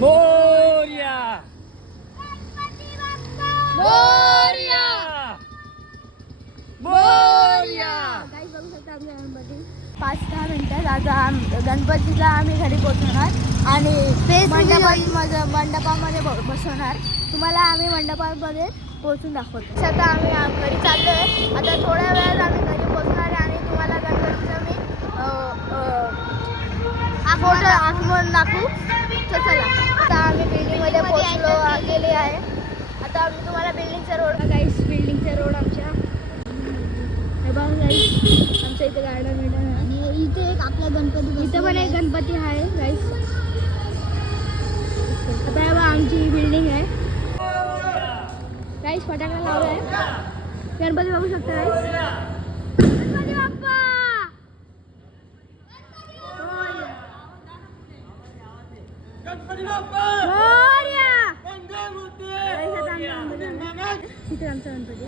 मोरया मोरया मोरया. काही बघू शकता आमच्या गणपती 5-10 मिनिटात आता गणपतीला आम्ही घरी पोहोचवणार आणि मंडपामध्ये बसवणार. तुम्हाला आम्ही मंडपामध्ये पोहोचून दाखवतो. आता आम्ही घरी चाललो आहे. आता थोड्या वेळात आम्ही घरी पोहोचणार आहे आणि तुम्हाला गणपतीचा मी फोटो आठवण दाखवू. तर चला आता आम्ही बिल्डिंगमध्ये पोहोचलो गेले आहे. आता आम्ही तुम्हाला बिल्डिंगचा रोड गाईस बिल्डिंगचा रोड आमच्या हे बघा गाईस आमच्या इथे गार्डन आहे आणि इथे एक आपला गणपती इथे पण एक गणपती आहे गाईस. आता हे बघा आमची बिल्डिंग आहे गाईस. फटाका लावला आहे. गणपती बघू शकता गाईस. गणपती बाप्पा गणपती बाप्पा मोरया. मंगळमूर्ती. इथे आमचा गणपती.